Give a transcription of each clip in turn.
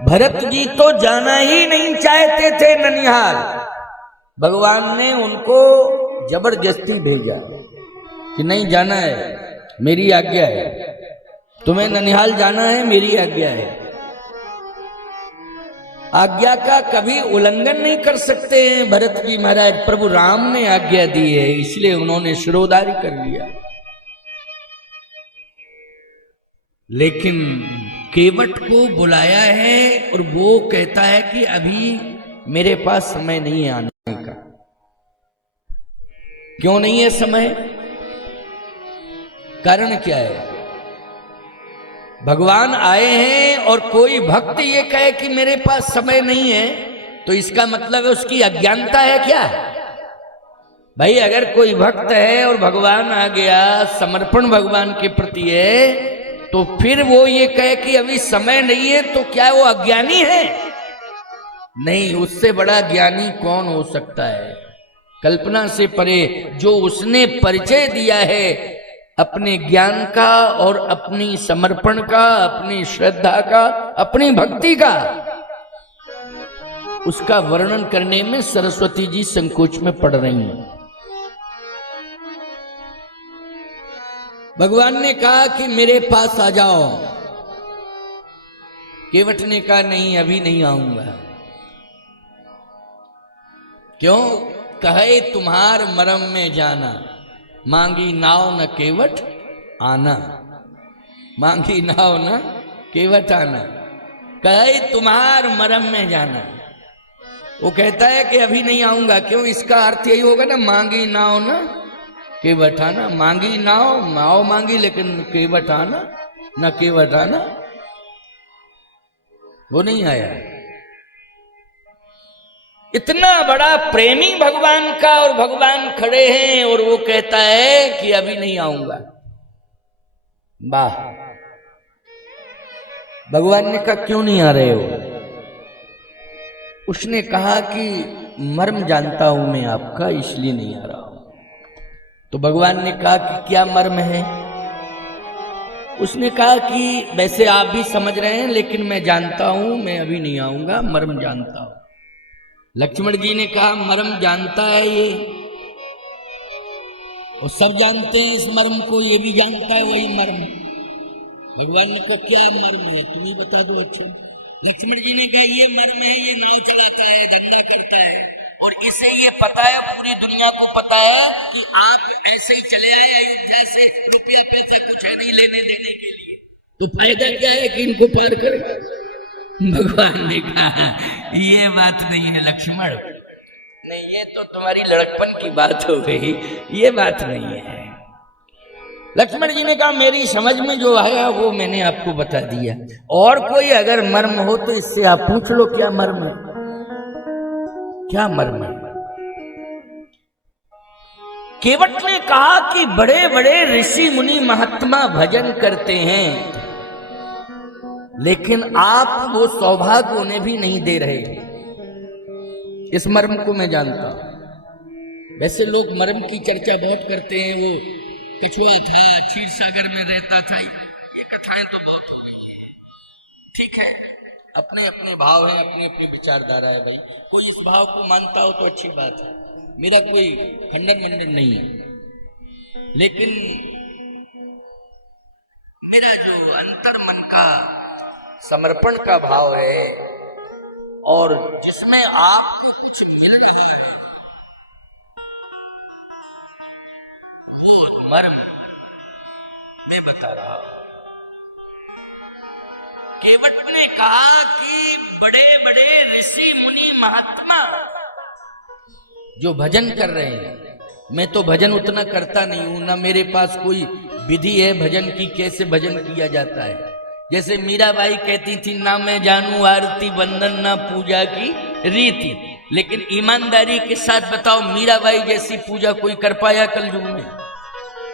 भरत जी तो जाना ही नहीं चाहते थे ननिहाल। भगवान ने उनको जबरदस्ती भेजा कि नहीं जाना है, मेरी आज्ञा है, तुम्हें ननिहाल जाना है, मेरी आज्ञा है। आज्ञा का कभी उल्लंघन नहीं कर सकते हैं भरत जी महाराज। प्रभु राम ने आज्ञा दी है, इसलिए उन्होंने शिरोधारी कर लिया। लेकिन केवट को बुलाया है और वो कहता है कि अभी मेरे पास समय नहीं है आने का। क्यों नहीं है समय? कारण क्या है? भगवान आए हैं और कोई भक्त ये कहे कि मेरे पास समय नहीं है, तो इसका मतलब है उसकी अज्ञानता है क्या? भाई अगर कोई भक्त है और भगवान आ गया, समर्पण भगवान के प्रति है, तो फिर वो ये कहे कि अभी समय नहीं है, तो क्या वो अज्ञानी है? नहीं, उससे बड़ा ज्ञानी कौन हो सकता है? कल्पना से परे जो उसने परिचय दिया है अपने ज्ञान का और अपनी समर्पण का, अपनी श्रद्धा का, अपनी भक्ति का, उसका वर्णन करने में सरस्वती जी संकोच में पड़ रही हैं। भगवान ने कहा कि मेरे पास आ जाओ। केवट ने कहा नहीं, अभी नहीं आऊंगा। क्यों? कहे तुम्हार मरम में जाना, मांगी नाव न केवट आना। मांगी नाव न केवट आना, कहे तुम्हार मरम में जाना। वो कहता है कि अभी नहीं आऊंगा। क्यों? इसका अर्थ यही होगा ना, मांगी नाव न केवट आना। मांगी नाव मांगी, लेकिन केवट आना न केवट आना, वो नहीं आया। इतना बड़ा प्रेमी भगवान का, और भगवान खड़े हैं और वो कहता है कि अभी नहीं आऊंगा। वाह! भगवान ने कहा क्यों नहीं आ रहे हो? उसने कहा कि मर्म जानता हूं मैं आपका, इसलिए नहीं आ रहा हूं। तो भगवान ने कहा कि क्या मर्म है? उसने कहा कि वैसे आप भी समझ रहे हैं, लेकिन मैं जानता हूं, मैं अभी नहीं आऊंगा, मर्म जानता हूं। लक्ष्मण जी ने कहा मर्म जानता है ये, और सब जानते हैं इस मर्म को, ये भी जानता है वही मर्म। भगवान ने कहा क्या मर्म है, तुम ही बता दो। अच्छा, लक्ष्मण जी ने कहा ये मर्म है, ये नाव चलाता है, धंधा करता है, और इसे ये पता है, पूरी दुनिया को पता है कि आप ऐसे ही चले आए अयोध्या से, रुपया पैसा कुछ है नहीं लेने देने के लिए, तो फायदा क्या है कि इनको पार करें। भगवान ने कहा ये बात नहीं है लक्ष्मण, नहीं, ये तो तुम्हारी लड़कपन की बात हो गई, ये बात नहीं है। लक्ष्मण जी ने कहा मेरी समझ में जो आया वो मैंने आपको बता दिया, और कोई अगर मर्म हो तो इससे आप पूछ लो क्या मर्म है, क्या मर्म है। केवट ने कहा कि बड़े बड़े ऋषि मुनि महात्मा भजन करते हैं, लेकिन आप वो सौभाग्य उन्हें भी नहीं दे रहे। इस मर्म को मैं जानता हूं। वैसे लोग मर्म की चर्चा बहुत करते हैं, वो कछुआ था, क्षीर सागर में रहता था, ये कथाएं तो बहुत हो गई है। ठीक है, अपने अपने भाव है, अपनी अपनी विचारधारा है। भाई कोई इस भाव को मानता हो तो अच्छी बात है, मेरा कोई खंडन मंडन नहीं है। लेकिन मेरा जो अंतर मन का समर्पण का भाव है, और जिसमें आपको कुछ मिल रहा है, वो मर्म मैं बता रहा हूं। केवट ने कहा कि बड़े बड़े ऋषि मुनि महात्मा जो भजन कर रहे हैं, मैं तो भजन उतना करता नहीं हूं, ना मेरे पास कोई विधि है भजन की, कैसे भजन किया जाता है। जैसे मीराबाई कहती थी ना मैं जानू आरती बंदन ना पूजा की रीति, लेकिन ईमानदारी के साथ बताओ मीराबाई जैसी पूजा कोई कर पाया कल युग में?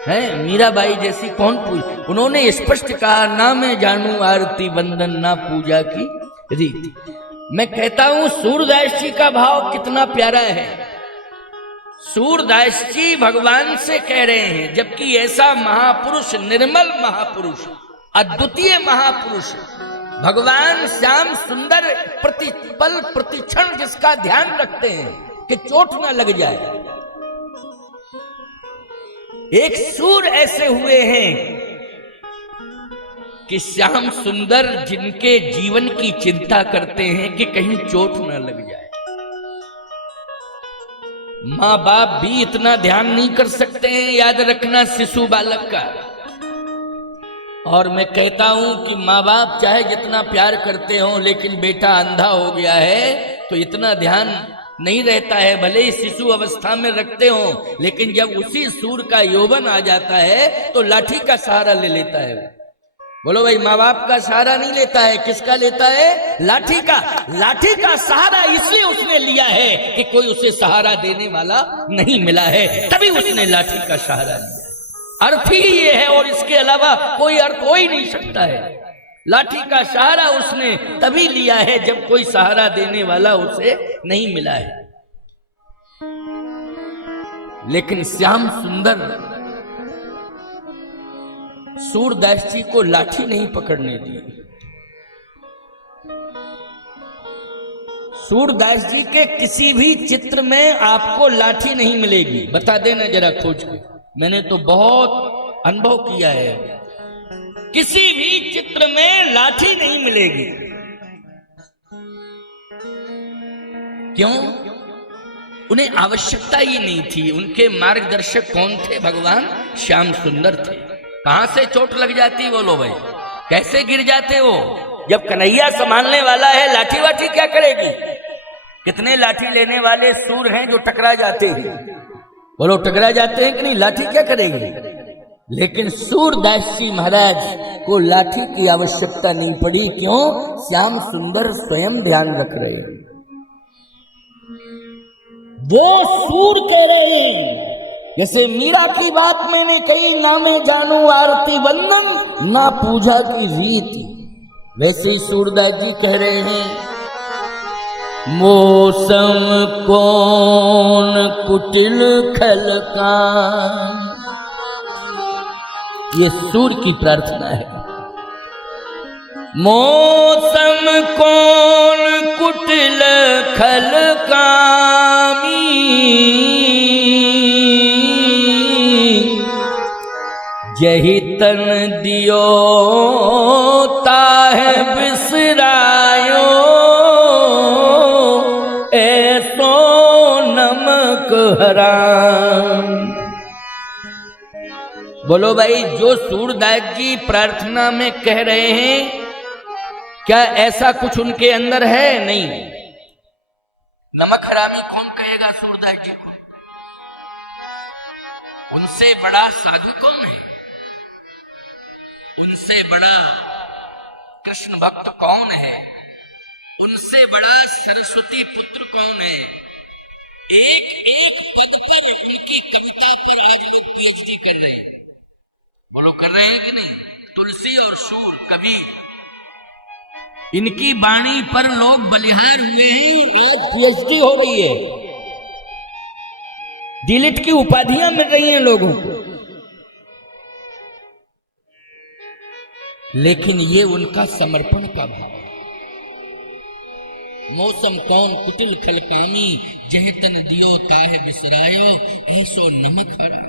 है मीराबाई जैसी कौन पूजा? उन्होंने स्पष्ट कहा ना मैं जानू आरती बंदन ना पूजा की रीति। मैं कहता हूं सूरदास जी का भाव कितना प्यारा है। सूरदास जी भगवान से कह रहे हैं, जबकि ऐसा महापुरुष, निर्मल महापुरुष, अद्वितीय महापुरुष भगवान श्याम सुंदर प्रतिपल प्रतिक्षण जिसका ध्यान रखते हैं कि चोट ना लग जाए। एक सूर ऐसे हुए हैं कि श्याम सुंदर जिनके जीवन की चिंता करते हैं कि कहीं चोट ना लग जाए। मां बाप भी इतना ध्यान नहीं कर सकते हैं, याद रखना, शिशु बालक का। और मैं कहता हूं कि माँ बाप चाहे जितना प्यार करते हो, लेकिन बेटा अंधा हो गया है तो इतना ध्यान नहीं रहता है। भले ही शिशु अवस्था में रखते हो, लेकिन जब उसी सूर का यौवन आ जाता है तो लाठी का सहारा ले लेता है। बोलो भाई, माँ बाप का सहारा नहीं लेता है, किसका लेता है? लाठी का। लाठी का सहारा इसलिए उसने लिया है कि कोई उसे सहारा देने वाला नहीं मिला है, तभी उसने लाठी का सहारा लिया। अर्थ ही ये है, और इसके अलावा कोई अर्थ हो ही नहीं सकता है। लाठी का सहारा उसने तभी लिया है जब कोई सहारा देने वाला उसे नहीं मिला है। लेकिन श्याम सुंदर सूरदास जी को लाठी नहीं पकड़ने दी। सूरदास जी के किसी भी चित्र में आपको लाठी नहीं मिलेगी, बता देना जरा खोज के। मैंने तो बहुत अनुभव किया है, किसी भी चित्र में लाठी नहीं मिलेगी। क्यों? उन्हें आवश्यकता ही नहीं थी। उनके मार्गदर्शक कौन थे? भगवान श्याम सुंदर थे। कहां से चोट लग जाती? बोलो भाई, कैसे गिर जाते हो? जब कन्हैया संभालने वाला है, लाठी वाठी क्या करेगी? कितने लाठी लेने वाले सूर हैं जो टकरा जाते हैं। बोलो, टकरा जाते हैं कि नहीं? लाठी क्या करेगी? लेकिन सूरदास जी महाराज को लाठी की आवश्यकता नहीं पड़ी। क्यों? श्याम सुंदर स्वयं ध्यान रख रहे हैं। वो सूर कह रहे हैं, जैसे मीरा की बात मैंने कही, ना मैं जानू आरती वंदन ना पूजा की रीति, वैसे ही सूरदास जी कह रहे हैं, मौसम कौन कुटिल खलकान। ये सूर की प्रार्थना है। मौसम कौन कुटिल खलकामी, जही तन दियो ताहे बिसरायो, ऐसो नमक हराम। बोलो भाई, जो सूरदास जी प्रार्थना में कह रहे हैं, क्या ऐसा कुछ उनके अंदर है? नहीं। नमक हरामी कौन कहेगा सूरदास जी को? उनसे बड़ा साधु कौन है? उनसे बड़ा कृष्ण भक्त कौन है? उनसे बड़ा सरस्वती पुत्र कौन है? एक एक पद पर, उनकी कविता पर आज लोग पीएचडी कर रहे हैं। बोलो, कर रहे हैं कि नहीं? तुलसी और सूर, कबीर, इनकी वाणी पर लोग बलिहार हुए हैं। आज पीएचडी हो गई है, डीलिट की उपाधियां मिल रही हैं लोगों को। लेकिन ये उनका समर्पण का भाव। मौसम कौन कुटिल खलकामी, जह तन दियो ताहे बिसरायो, ऐसो नमक हरा।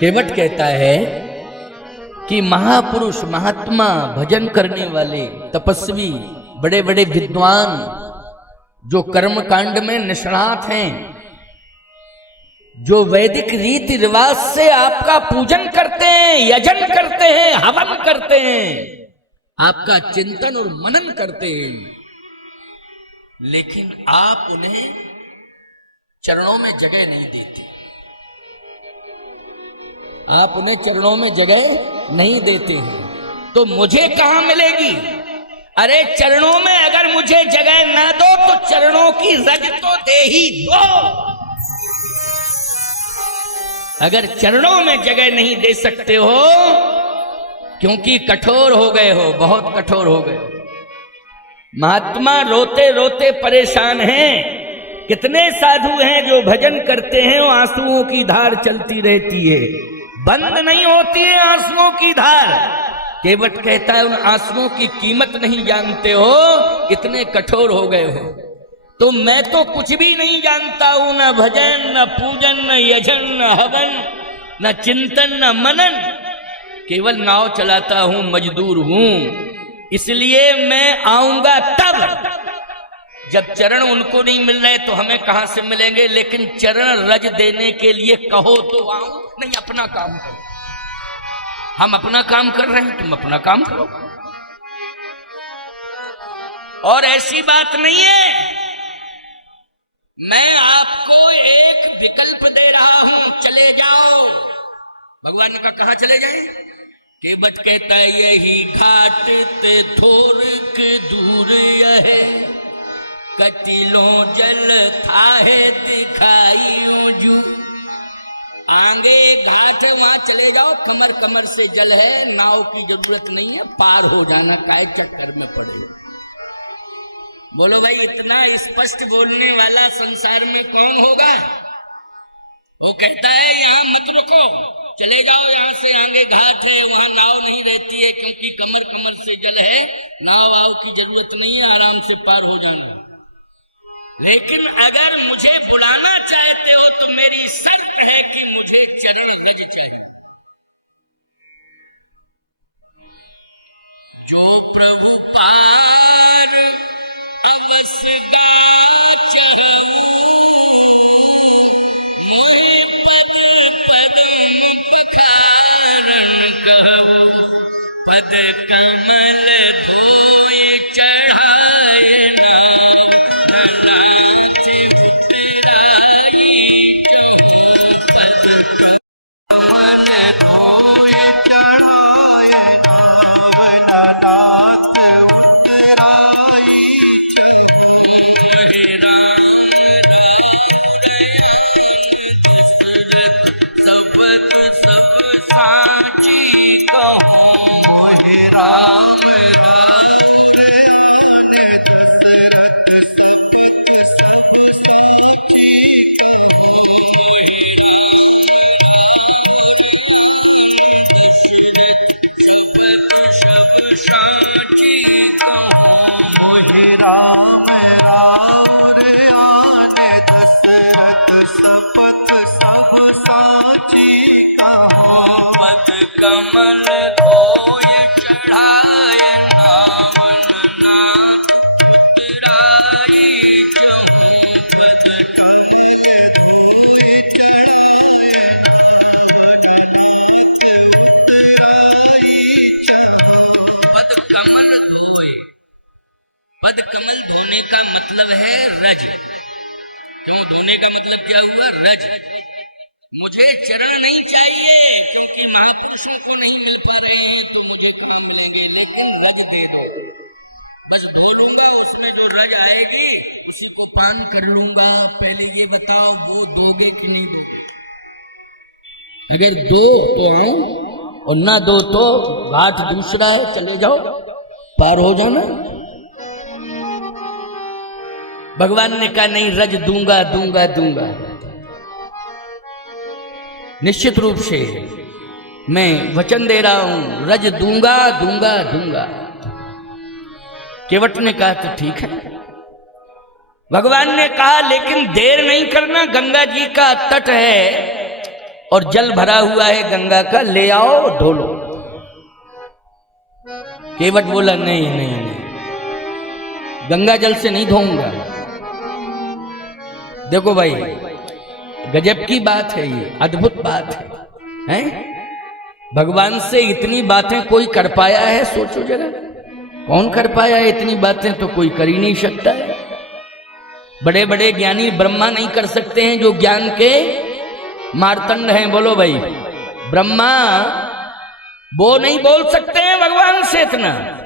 केवट कहता है कि महापुरुष, महात्मा, भजन करने वाले, तपस्वी, बड़े बड़े विद्वान, जो कर्म कांड में निष्णात हैं, जो वैदिक रीति रिवाज से आपका पूजन करते हैं, यजन करते हैं, हवन करते हैं, आपका चिंतन और मनन करते हैं, लेकिन आप उन्हें चरणों में जगह नहीं देते। आप उन्हें चरणों में जगह नहीं देते हैं, तो मुझे कहां मिलेगी? अरे चरणों में अगर मुझे जगह ना दो तो चरणों की रज तो दे ही दो। अगर चरणों में जगह नहीं दे सकते हो क्योंकि कठोर हो गए हो, बहुत कठोर हो गए। महात्मा रोते रोते परेशान हैं। कितने साधु हैं जो भजन करते हैं, आंसुओं की धार चलती रहती है। बंद नहीं होती है आंसुओं की धार। केवट कहता है उन आंसुओं की कीमत नहीं जानते हो, इतने कठोर हो गए हो। तो मैं तो कुछ भी नहीं जानता हूं, न भजन न पूजन न यजन न हवन न चिंतन न मनन, केवल नाव चलाता हूं, मजदूर हूं। इसलिए मैं आऊंगा तब जब चरण उनको नहीं मिल रहे तो हमें कहां से मिलेंगे। लेकिन चरण रज देने के लिए कहो तो आऊं, नहीं अपना काम करो। हम अपना काम कर रहे हैं, तुम अपना काम करो। और ऐसी बात नहीं है, मैं आपको एक विकल्प दे रहा हूं, चले जाओ। भगवान ने कहा कहां चले जाए? केवट कहता है यही घाट ते थोरक दूर है, कटिलों जल थाहे दिखाई जू। आगे घाट है वहां चले जाओ, कमर कमर से जल है, नाव की जरूरत नहीं है, पार हो जाना, काय चक्कर में पड़े। बोलो भाई, इतना स्पष्ट बोलने वाला संसार में कौन होगा? वो कहता है यहाँ मत रुको, चले जाओ, यहाँ से आगे घाट है, वहां नाव नहीं रहती है, क्योंकि कमर कमर से जल है, नाव वाव की जरूरत नहीं है, आराम से पार हो जाना। लेकिन अगर मुझे बुलाना चाहते हो तो मेरी शर्त है कि मुझे चरण रज चाहिए। जो प्रभु पार अवश्य का चढ़ूं, यही पद कदम पखारन कहूं, पद कमल धोए चढ़ाए नाथ उतराई जहूं, पद कमल धोए चढ़ाए नाथ उतराई कमल धोए चढ़ाए नावन नाथ उतराई जहूं, पद कमल धोए पद कमल धोए। पद कमल धोने का मतलब है रज। धोने का मतलब क्या हुआ? रज। मुझे चरण नहीं चाहिए, क्योंकि महापुरुषों को नहीं मिल पा रहे हैं, तो मुझे कहां मिलेंगे, लेकिन रज दे दो। बस बोलूंगा, उसमें जो रज आएगी उसी को पान कर लूंगा। पहले ये बताओ, वो दोगे कि नहीं दोगे? अगर दो तो आऊं, और ना दो तो घाट दूसरा है, चले जाओ, पार हो जाना। भगवान ने कहा नहीं, रज दूंगा दूंगा दूंगा, निश्चित रूप से मैं वचन दे रहा हूं, रज दूंगा दूंगा दूंगा। केवट ने कहा तो ठीक है। भगवान ने कहा लेकिन देर नहीं करना, गंगा जी का तट है और जल भरा हुआ है गंगा का, ले आओ धो लो। केवट बोला नहीं नहीं नहीं, गंगा जल से नहीं धोऊंगा। देखो भाई, गजब की बात है, ये अद्भुत बात है, हैं? भगवान से इतनी बातें कोई कर पाया है? सोचो जरा, कौन कर पाया है इतनी बातें? तो कोई कर ही नहीं सकता है। बड़े बड़े ज्ञानी ब्रह्मा नहीं कर सकते हैं, जो ज्ञान के मार्तंड हैं। बोलो भाई, ब्रह्मा वो नहीं बोल सकते हैं भगवान से इतना।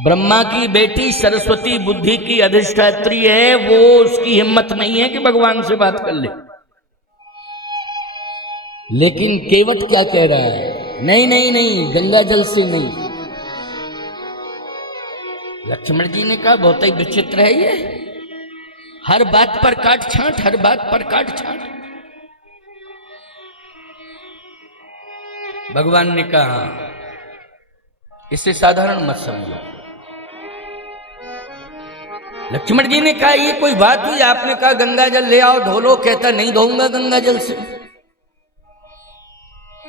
ब्रह्मा की बेटी सरस्वती बुद्धि की अधिष्ठात्री है, वो उसकी हिम्मत नहीं है कि भगवान से बात कर ले। लेकिन केवट क्या कह रहा है? नहीं नहीं नहीं, गंगा जल से नहीं। लक्ष्मण जी ने कहा बहुत ही विचित्र है ये, हर बात पर काट छांट, हर बात पर काट छांट। भगवान ने कहा इसे साधारण मत समझो। लक्ष्मण जी ने कहा ये कोई बात हुई, आपने कहा गंगा जल ले आओ धो लो, कहता नहीं धोऊंगा गंगा जल से।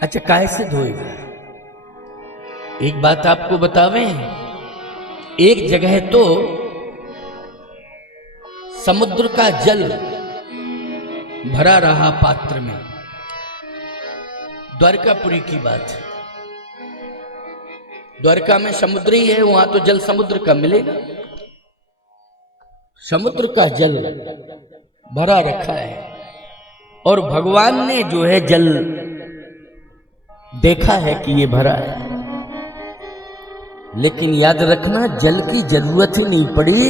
अच्छा काहे से धोएगा? एक बात आपको बतावें, एक जगह तो समुद्र का जल भरा रहा पात्र में, द्वारकापुरी की बात है। द्वारका में समुद्र ही है, वहां तो जल समुद्र का मिलेगा। समुद्र का जल भरा रखा है और भगवान ने जो है जल देखा है कि ये भरा है, लेकिन याद रखना जल की जरूरत ही नहीं पड़ी।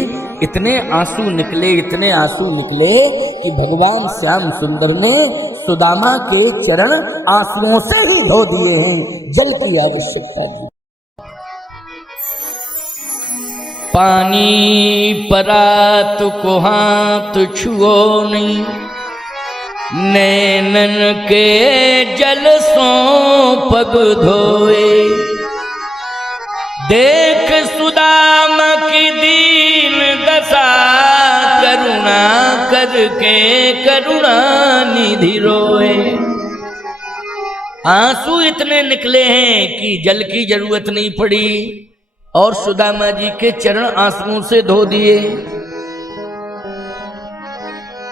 इतने आंसू निकले, इतने आंसू निकले कि भगवान श्याम सुंदर ने सुदामा के चरण आंसुओं से ही धो दिए हैं। जल की आवश्यकता नहीं। पानी परात को हाथ छुओ नहीं, नैनन के जल सो पग धोए। देख सुदामा की दीन दशा, करुणा करके करुणा निधि रोए। आंसू इतने निकले हैं कि जल की जरूरत नहीं पड़ी और सुदामा जी के चरण आंसुओं से धो दिए।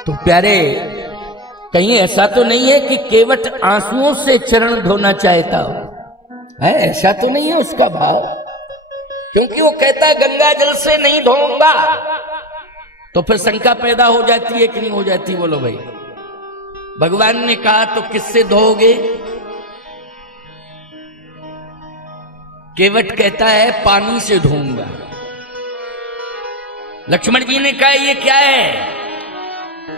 तो प्यारे, कहीं ऐसा तो नहीं है कि केवट आंसुओं से चरण धोना चाहता हो, है ऐसा तो नहीं है उसका भाव, क्योंकि वो कहता गंगा जल से नहीं धोऊंगा। तो फिर शंका पैदा हो जाती है कि नहीं हो जाती? बोलो भाई। भगवान ने कहा तो किससे धोओगे? केवट कहता है पानी से धोऊंगा। लक्ष्मण जी ने कहा ये क्या है?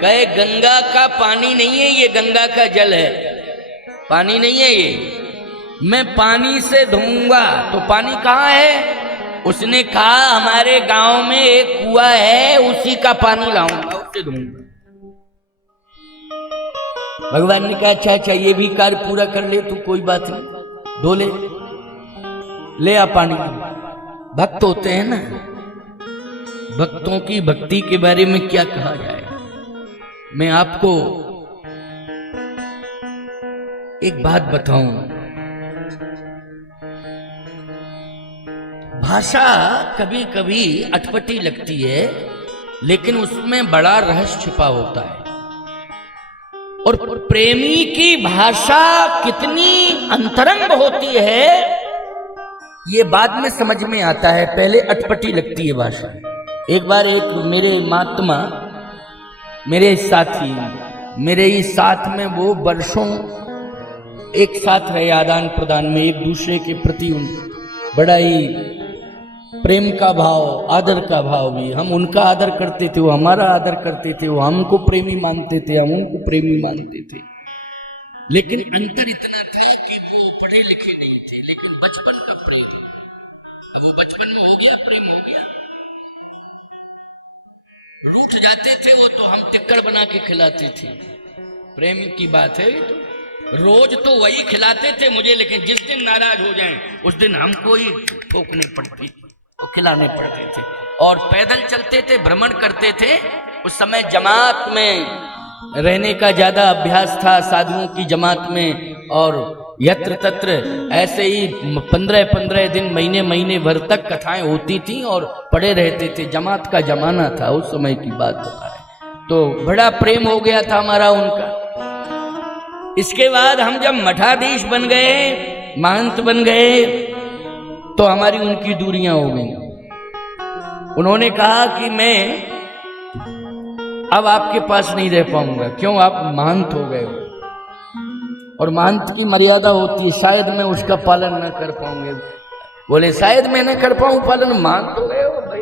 कहे गंगा का पानी नहीं है, ये गंगा का जल है, पानी नहीं है ये। मैं पानी से धोऊंगा। तो पानी कहाँ है? उसने कहा हमारे गांव में एक कुआं है, उसी का पानी लाऊंगा, उससे धोऊंगा। भगवान ने कहा अच्छा अच्छा, ये भी कार्य पूरा कर ले तू, कोई बात नहीं, धो ले आ पानी। भक्त होते हैं ना, भक्तों की भक्ति के बारे में क्या कहा जाए। मैं आपको एक बात बताऊं, भाषा कभी कभी अटपटी लगती है, लेकिन उसमें बड़ा रहस्य छिपा होता है। और प्रेमी की भाषा कितनी अंतरंग होती है ये बाद में समझ में आता है, पहले अटपटी लगती है भाषा। एक बार एक मेरे महात्मा, मेरे साथी, मेरे ही साथ में वो वर्षों एक साथ रहे, आदान प्रदान में एक दूसरे के प्रति बड़ा ही प्रेम का भाव, आदर का भाव भी। हम उनका आदर करते थे, वो हमारा आदर करते थे, वो हमको प्रेमी मानते थे, हम उनको प्रेमी मानते थे। लेकिन अंतर इतना था कि वो पढ़े लिखे नहीं थे, लेकिन बचपन का प्रेम, अब वो बचपन में हो गया, प्रेम हो गया। रूठ जाते थे वो तो हम टिक्कड़ बना के खिलाते थे, प्रेम की बात है। तो रोज तो वही खिलाते थे मुझे, लेकिन जिस दिन नाराज हो जाएं उस दिन हमको ही ठोकनी पड़ती, वो खिलाने पड़ते थे। और पैदल चलते थे, भ्रमण करते थे। उस समय जमात में रहने का ज्यादा अभ्यास था, साधुओं की जमात में, और यत्र तत्र ऐसे ही 15-15 दिन, महीने महीने भर तक कथाएं होती थी और पढ़े रहते थे। जमात का जमाना था, उस समय की बात बता रहे। तो बड़ा प्रेम हो गया था हमारा उनका। इसके बाद हम जब मठाधीश बन गए, महंत बन गए, तो हमारी उनकी दूरियां हो गई। उन्होंने कहा कि मैं अब आपके पास नहीं रह पाऊंगा। क्यों? आप महंत हो गए हो और महंत की मर्यादा होती है, शायद मैं उसका पालन न कर पाऊंगे। बोले शायद मैं न कर पाऊं पालन, महंत हो गए हो भाई,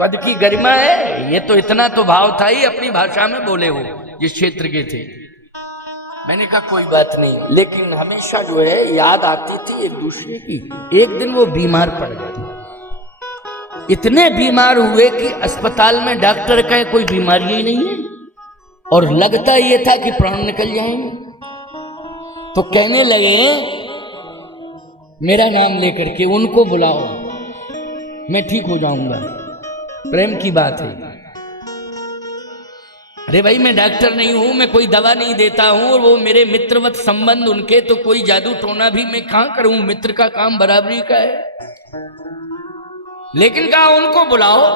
पद की गरिमा है। ये तो इतना तो भाव था ही, अपनी भाषा में बोले हो जिस क्षेत्र के थे। मैंने कहा कोई बात नहीं, लेकिन हमेशा जो है याद आती थी एक दूसरे की। एक दिन वो बीमार पड़ गए, इतने बीमार हुए कि अस्पताल में डॉक्टर कहे कोई बीमारी ही नहीं है, और लगता ये था कि प्राण निकल जाएंगे। तो कहने लगे मेरा नाम लेकर के उनको बुलाओ, मैं ठीक हो जाऊंगा। प्रेम की बात है। अरे भाई मैं डॉक्टर नहीं हूं, मैं कोई दवा नहीं देता हूं, और वो मेरे मित्रवत संबंध उनके, तो कोई जादू टोना भी मैं कहां करूं, मित्र का काम बराबरी का है। लेकिन कहा उनको बुलाओ,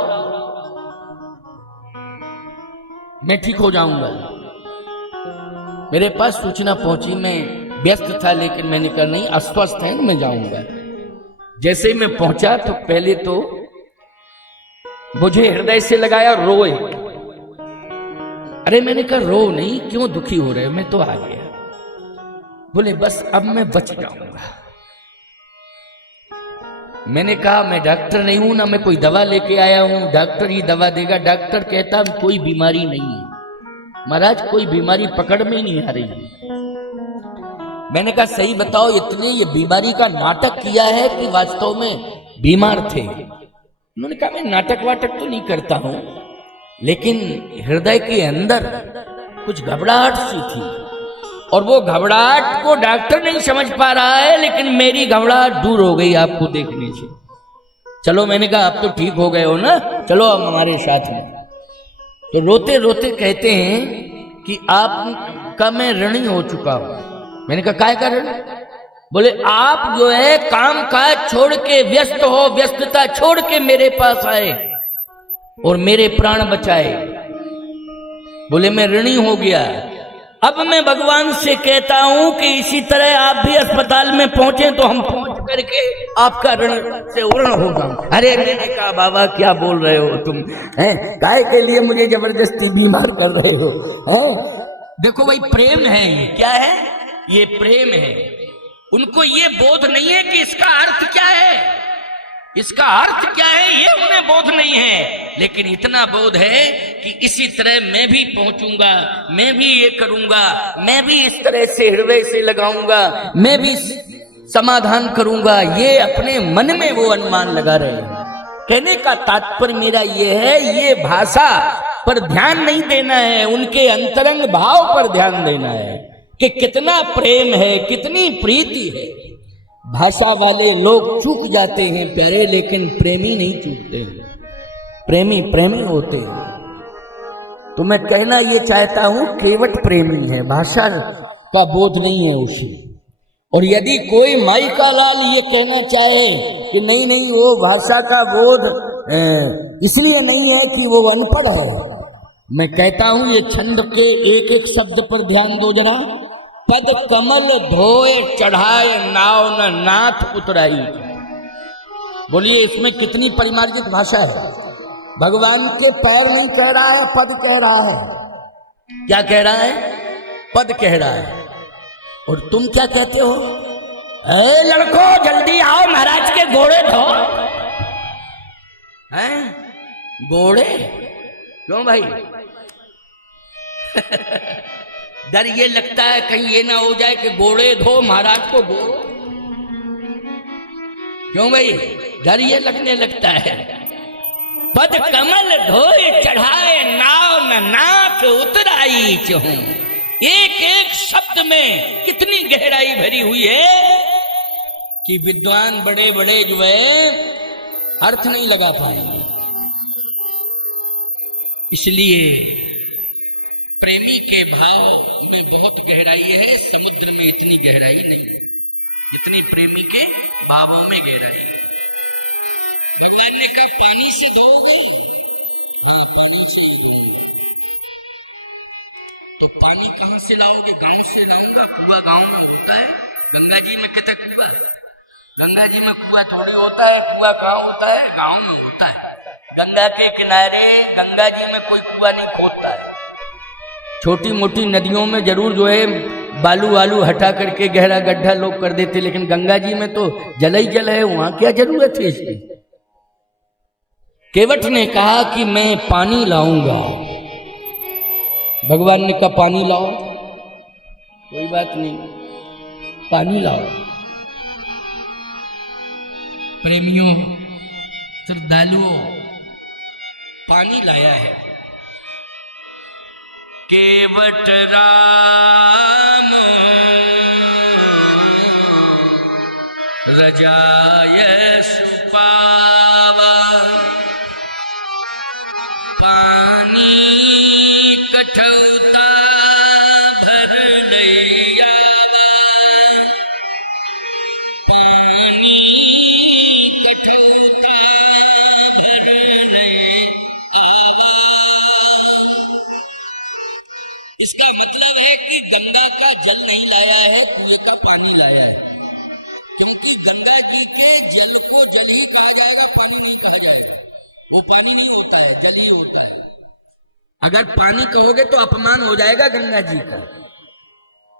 मैं ठीक हो जाऊंगा। मेरे पास सूचना पहुंची, मैं व्यस्त था, लेकिन मैंने कहा नहीं, अस्वस्थ है, मैं जाऊंगा। जैसे ही मैं पहुंचा तो पहले तो मुझे हृदय से लगाया, रोए। अरे मैंने कहा रो नहीं, क्यों दुखी हो रहे हो, मैं तो आ गया। बोले बस अब मैं बच जाऊंगा। मैंने कहा मैं डॉक्टर नहीं हूं ना, मैं कोई दवा लेके आया हूं, डॉक्टर ही दवा देगा। डॉक्टर कहता कोई बीमारी नहीं है। महाराज कोई बीमारी पकड़ में ही नहीं आ रही है। मैंने कहा सही बताओ, इतने ये बीमारी का नाटक किया है कि वास्तव में बीमार थे? उन्होंने कहा मैं नाटक वाटक तो नहीं करता हूं, लेकिन हृदय के अंदर कुछ घबराहट सी थी, और वो घबराहट को डॉक्टर नहीं समझ पा रहा है, लेकिन मेरी घबराहट दूर हो गई आपको देखने से। चलो, मैंने कहा आप तो ठीक हो गए हो ना, चलो अब हमारे साथ में। तो रोते रोते कहते हैं कि आपका मैं ऋणी हो चुका हूं। मैंने कहा काय का ऋण? बोले आप जो है काम काज छोड़ के, व्यस्त हो, व्यस्तता छोड़ के मेरे पास आए और मेरे प्राण बचाए। बोले मैं ऋणी हो गया। अब मैं भगवान से कहता हूं कि इसी तरह आप भी अस्पताल में पहुंचे तो हम पहुंच करके आपका ऋण से ऋण हो जाऊं। अरे मैंने कहा बाबा क्या बोल रहे हो तुम, हैं? काय के लिए मुझे जबरदस्ती बीमार कर रहे हो, हैं? देखो भाई प्रेम है, ये क्या है? ये प्रेम है। उनको ये बोध नहीं है कि इसका अर्थ क्या है, इसका अर्थ क्या है, ये उन्हें बोध नहीं है। लेकिन इतना बोध है कि इसी तरह मैं भी पहुंचूंगा, मैं भी ये करूंगा, मैं भी इस तरह से हृदय से लगाऊंगा, मैं भी समाधान करूंगा। ये अपने मन में वो अनुमान लगा रहे हैं। कहने का तात्पर्य मेरा ये है, ये भाषा पर ध्यान नहीं देना है, उनके अंतरंग भाव पर ध्यान देना है कि कितना प्रेम है, कितनी प्रीति है। भाषा वाले लोग चूक जाते हैं प्यारे, लेकिन प्रेमी नहीं चूकते हैं। प्रेमी प्रेमी होते हैं। तो मैं कहना ये चाहता हूं, केवट प्रेमी है, भाषा का बोध नहीं है उसे। और यदि कोई माई का लाल ये कहना चाहे कि नहीं नहीं वो भाषा का बोध इसलिए नहीं है कि वो अनपढ़ है, मैं कहता हूं ये छंद के एक एक शब्द पर ध्यान दो जरा। पद कमल धोए चढ़ाए नाव न नाथ उतराई। बोलिए इसमें कितनी परिमार्जित भाषा है। भगवान के पैर नहीं कह रहा है, पद कह रहा है। क्या कह रहा है? पद कह रहा है। और तुम क्या कहते हो? ए लड़को जल्दी आओ, महाराज के घोड़े धो। हैं? घोड़े क्यों भाई? डर ये लगता है कहीं ये ना हो जाए कि घोड़े धो महाराज को घोड़ो। क्यों भाई? डर ये लगने लगता है। पद कमल धोए चढ़ाए नाव न नाथ उतराई चहूं। एक एक शब्द में कितनी गहराई भरी हुई है कि विद्वान बड़े बड़े जो है अर्थ नहीं लगा पाएंगे। इसलिए प्रेमी के भाव में बहुत गहराई है, समुद्र में इतनी गहराई नहीं है जितनी प्रेमी के भावों में गहराई है। भगवान ने कहा पानी से धोओगे? हाँ पानी से धोऊंगा। तो पानी कहां से लाओगे? गांव से लाऊंगा। कुआं गांव में होता है? गंगा जी में कितने कुआं? गंगा जी में कुआं थोड़ी होता है। कुआं कहाँ होता है? गांव में होता है। गंगा के किनारे गंगा जी में कोई कुआं नहीं खोदता है। छोटी मोटी नदियों में जरूर जो है बालू वालू हटा करके गहरा गड्ढा लोग कर देते, लेकिन गंगा जी में तो जल ही जल है, वहां क्या जरूरत है इसकी? केवट ने कहा कि मैं पानी लाऊंगा। भगवान ने कहा पानी लाओ, कोई बात नहीं, पानी लाओ। प्रेमियों, श्रद्धालुओं, पानी लाया है। केवट राम रजाय सुपावा पानी कठौता भर लैयावा पानी कठौता भर ले आवा। इसका मतलब है कि गंगा का जल नहीं लाया है, कुएं का पानी लाया है, क्योंकि गंगा जी के जल को जल ही कहा जाएगा, पानी नहीं कहा जाएगा। वो पानी नहीं होता है, जल ही होता है। अगर पानी कहोगे तो अपमान हो जाएगा गंगा जी का,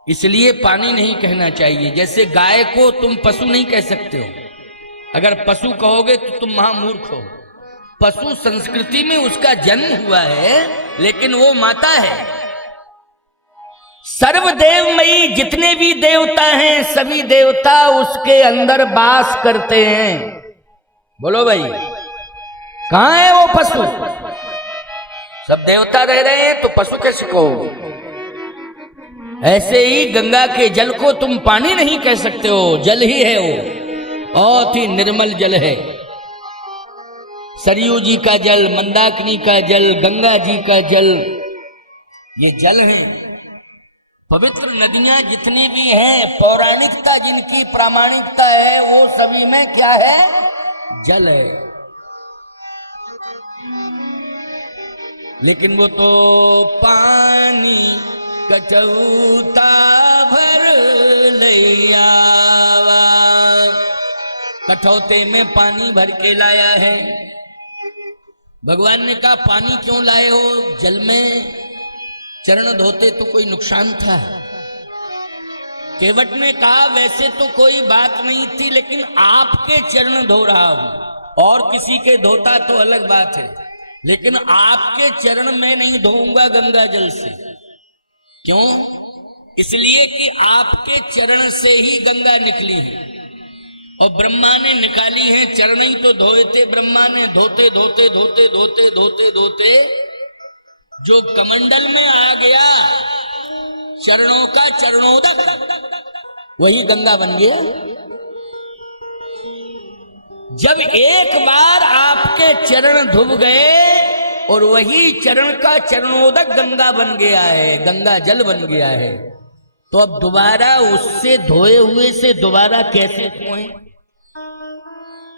इसलिए पानी नहीं कहना चाहिए। जैसे गाय को तुम पशु नहीं कह सकते हो, अगर पशु कहोगे तो तुम महामूर्ख हो। पशु संस्कृति में उसका जन्म हुआ है, लेकिन वो माता है। सर्वदेवमयी जितने भी देवता हैं, सभी देवता उसके अंदर वास करते हैं। बोलो भाई, कहां है वो पशु? सब देवता रह रहे हैं तो पशु कैसे कहो? ऐसे ही गंगा के जल को तुम पानी नहीं कह सकते हो, जल ही है वो, बहुत ही निर्मल जल है। सरयू जी का जल, मंदाकिनी का जल, गंगा जी का जल, ये जल है। पवित्र नदियां जितनी भी हैं, पौराणिकता जिनकी प्रामाणिकता है, वो सभी में क्या है? जल है। लेकिन वो तो पानी कठौता भर लैयावा, कठौते में पानी भर के लाया है। भगवान ने कहा पानी क्यों लाए हो? जल में चरण धोते तो कोई नुकसान था? केवट ने कहा वैसे तो कोई बात नहीं थी, लेकिन आपके चरण धो रहा हूं, और किसी के धोता तो अलग बात है, लेकिन आपके चरण में नहीं धोऊंगा गंगा जल से। क्यों? इसलिए कि आपके चरण से ही गंगा निकली है, और ब्रह्मा ने निकाली है। चरण ही तो धोए थे ब्रह्मा ने, धोते धोते धोते धोते धोते धोते जो कमंडल में आ गया चरणों का चरणोदक, वही गंगा बन गया। जब एक बार आपके चरण धुब गए और वही चरण का चरणोदक गंगा बन गया है, गंगा जल बन गया है, तो अब दोबारा उससे धोए हुए से दोबारा कैसे धोएं?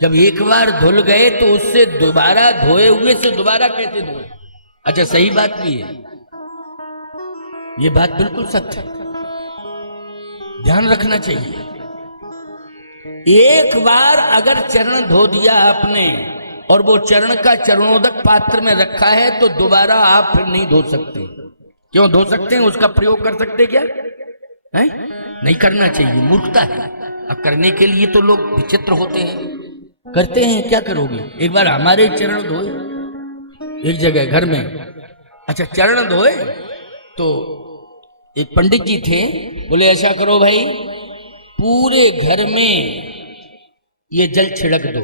जब एक बार धुल गए तो उससे दोबारा धोए हुए से दोबारा कैसे धोएं? अच्छा, सही बात भी है, ये बात बिल्कुल सत्य है, ध्यान रखना चाहिए। एक बार अगर चरण धो दिया आपने और वो चरण का चरणोदक पात्र में रखा है, तो दोबारा आप फिर नहीं धो सकते। क्यों धो सकते हैं? उसका प्रयोग कर सकते क्या है? नहीं करना चाहिए, मूर्खता है। अब करने के लिए तो लोग विचित्र होते हैं, करते हैं। क्या करोगे? एक बार हमारे चरण धोए एक जगह घर में, अच्छा चरण धोए तो एक पंडित जी थे, बोले ऐसा करो भाई, पूरे घर में ये जल छिड़क दो।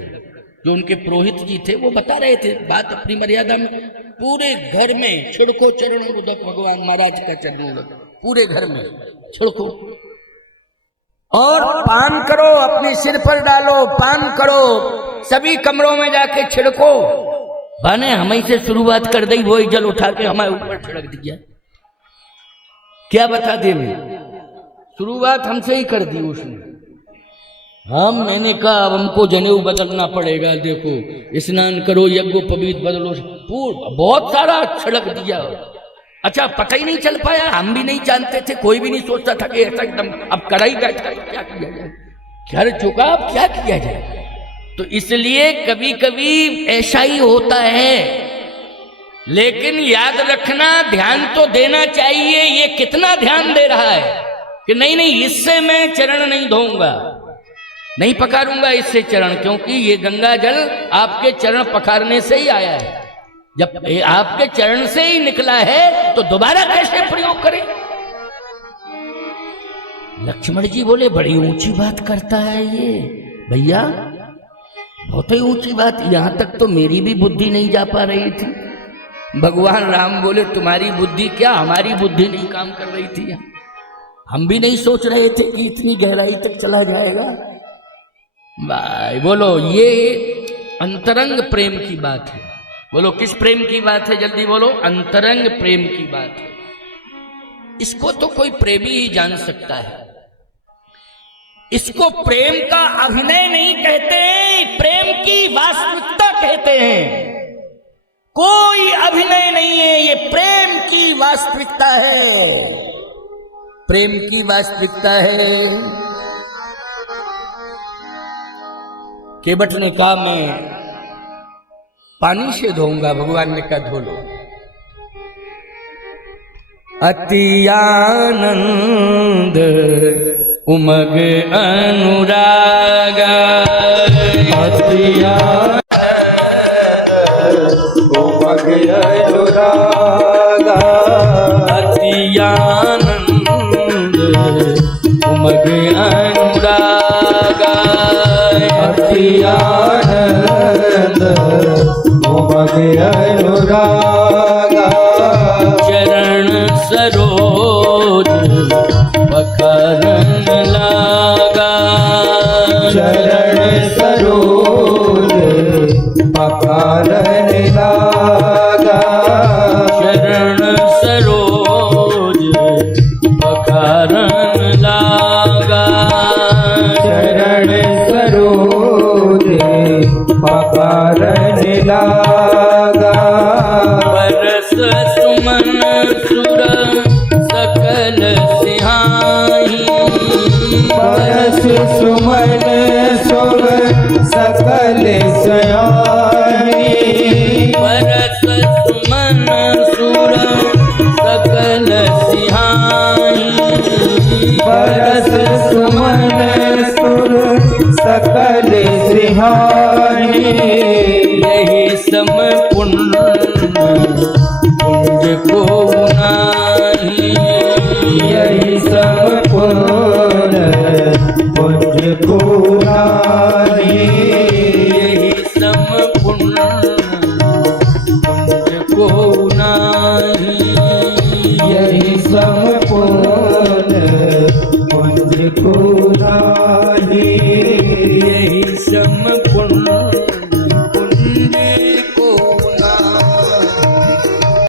जो उनके पुरोहित जी थे वो बता रहे थे बात अपनी मर्यादा में, पूरे घर में छिड़को चरणोदक, भगवान महाराज का चरणोदक पूरे घर में छिड़को, और पान करो, अपने सिर पर डालो, पान करो, सभी कमरों में जाके छिड़को। भाने हमें से शुरुआत कर दी, वही जल उठा के हमारे ऊपर छिड़क दिया। क्या बता दे, शुरुआत हमसे ही कर दी उसने। मैंने कहा अब हमको जनेऊ बदलना पड़ेगा, देखो स्नान करो, यज्ञोपवीत बदलो, बहुत सारा छिड़क दिया। अच्छा, पता ही नहीं चल पाया, हम भी नहीं जानते थे, कोई भी नहीं सोचता था कि ऐसा एकदम अब कड़ाई बैठा क्या किया जाए, घर चुका अब क्या किया जाए। तो इसलिए कभी कभी ऐसा ही होता है, लेकिन याद रखना, ध्यान तो देना चाहिए। ये कितना ध्यान दे रहा है कि नहीं नहीं इससे मैं चरण नहीं धोऊंगा, नहीं पखारूंगा इससे चरण, क्योंकि ये गंगा जल आपके चरण पखारने से ही आया है। जब आपके चरण से ही निकला है तो दोबारा कैसे प्रयोग करें? लक्ष्मण जी बोले बड़ी ऊंची बात करता है ये भैया, बहुत ही ऊंची बात, यहां तक तो मेरी भी बुद्धि नहीं जा पा रही थी। भगवान राम बोले तुम्हारी बुद्धि क्या, हमारी बुद्धि नहीं काम कर रही थी, हम भी नहीं सोच रहे थे कि इतनी गहराई तक चला जाएगा। भाई बोलो, ये अंतरंग प्रेम की बात है। बोलो किस प्रेम की बात है, जल्दी बोलो। अंतरंग प्रेम की बात है। इसको तो कोई प्रेमी ही जान सकता है। इसको प्रेम का अभिनय नहीं कहते, प्रेम की वास्तविकता कहते हैं। कोई अभिनय नहीं है, ये प्रेम की वास्तविकता है। प्रेम की वास्तविकता है। केवट ने कहा मैं पानी से धोऊंगा, भगवान ने कहा धो लो। अति आनंद उमग अनुरागा, अति आनंद उमग अनुरागा, अति आनंद उमग अनुरागा, अति आनंद उमग अनुरागा। चरण सरोज पखरन लागा, चरण सरोज पखरन लागा, चरण सरोज पखरन लागा, चरण सरोज पखरन लागा। बरस सुमन सुर सकल सिहाई, बरस सुमन सुर सकल सिहाई, बरस सुमन सुर सकल सिहाई, बरस सुमन सुर सकल सिहाई। यही सम पुण्य पुंज को नाही, यही सम पुण्य पुंज को नाही, यही सम पुण्य पुंज को नाही, यही सम पुण्य पुंज को नाही।